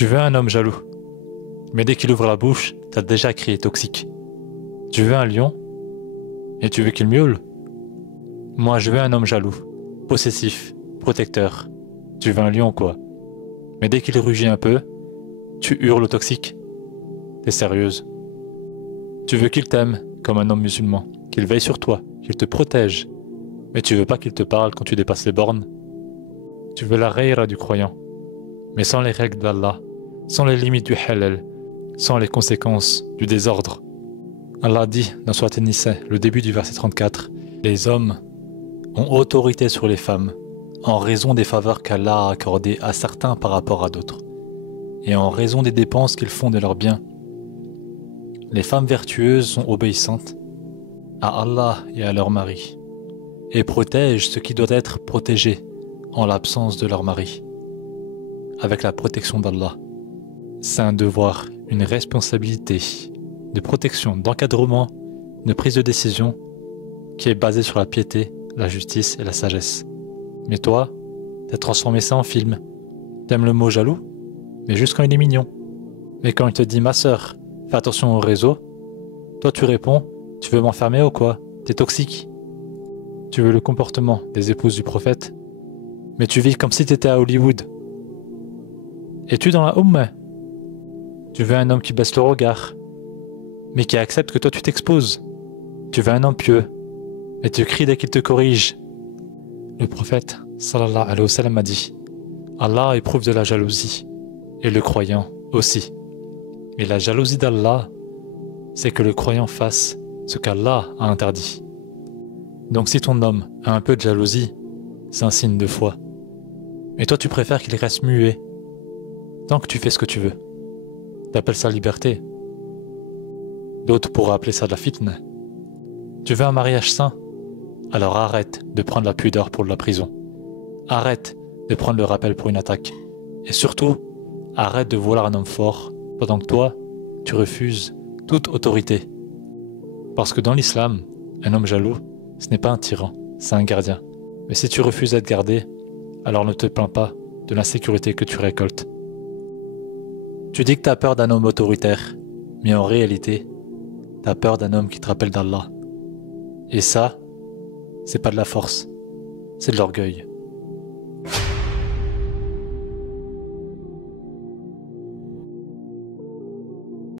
Tu veux un homme jaloux, mais dès qu'il ouvre la bouche, t'as déjà crié toxique. Tu veux un lion, et tu veux qu'il miaule. Moi je veux un homme jaloux, possessif, protecteur. Tu veux un lion quoi. Mais dès qu'il rugit un peu, tu hurles au toxique. T'es sérieuse? Tu veux qu'il t'aime, comme un homme musulman, qu'il veille sur toi, qu'il te protège. Mais tu veux pas qu'il te parle quand tu dépasses les bornes. Tu veux la ghayra du croyant, mais sans les règles d'Allah, sans les limites du halal, sans les conséquences du désordre. Allah dit dans Sourate An-Nisa, le début du verset 34, « Les hommes ont autorité sur les femmes en raison des faveurs qu'Allah a accordées à certains par rapport à d'autres, et en raison des dépenses qu'ils font de leurs biens. Les femmes vertueuses sont obéissantes à Allah et à leur mari, et protègent ce qui doit être protégé en l'absence de leur mari, avec la protection d'Allah. C'est un devoir, une responsabilité de protection, d'encadrement, de prise de décision qui est basée sur la piété, la justice et la sagesse. Mais toi, t'as transformé ça en film. T'aimes le mot jaloux, mais juste quand il est mignon. Mais quand il te dit « ma sœur, fais attention au réseau », toi tu réponds « tu veux m'enfermer ou quoi? T'es toxique ». Tu veux le comportement des épouses du prophète, mais tu vis comme si t'étais à Hollywood. Es-tu dans la Ummah? Tu veux un homme qui baisse le regard, mais qui accepte que toi tu t'exposes. Tu veux un homme pieux, mais tu cries dès qu'il te corrige. Le prophète, sallallahu alayhi wa sallam, a dit « Allah éprouve de la jalousie, et le croyant aussi. Et la jalousie d'Allah, c'est que le croyant fasse ce qu'Allah a interdit. » Donc si ton homme a un peu de jalousie, c'est un signe de foi. Mais toi tu préfères qu'il reste muet, tant que tu fais ce que tu veux. T'appelles ça liberté. D'autres pourraient appeler ça de la fitna. Tu veux un mariage sain? Alors arrête de prendre la pudeur pour de la prison. Arrête de prendre le rappel pour une attaque. Et surtout, arrête de vouloir un homme fort, pendant que toi, tu refuses toute autorité. Parce que dans l'islam, un homme jaloux, ce n'est pas un tyran, c'est un gardien. Mais si tu refuses d'être gardé, alors ne te plains pas de l'insécurité que tu récoltes. Tu dis que tu as peur d'un homme autoritaire, mais en réalité, tu as peur d'un homme qui te rappelle d'Allah. Et ça, c'est pas de la force, c'est de l'orgueil.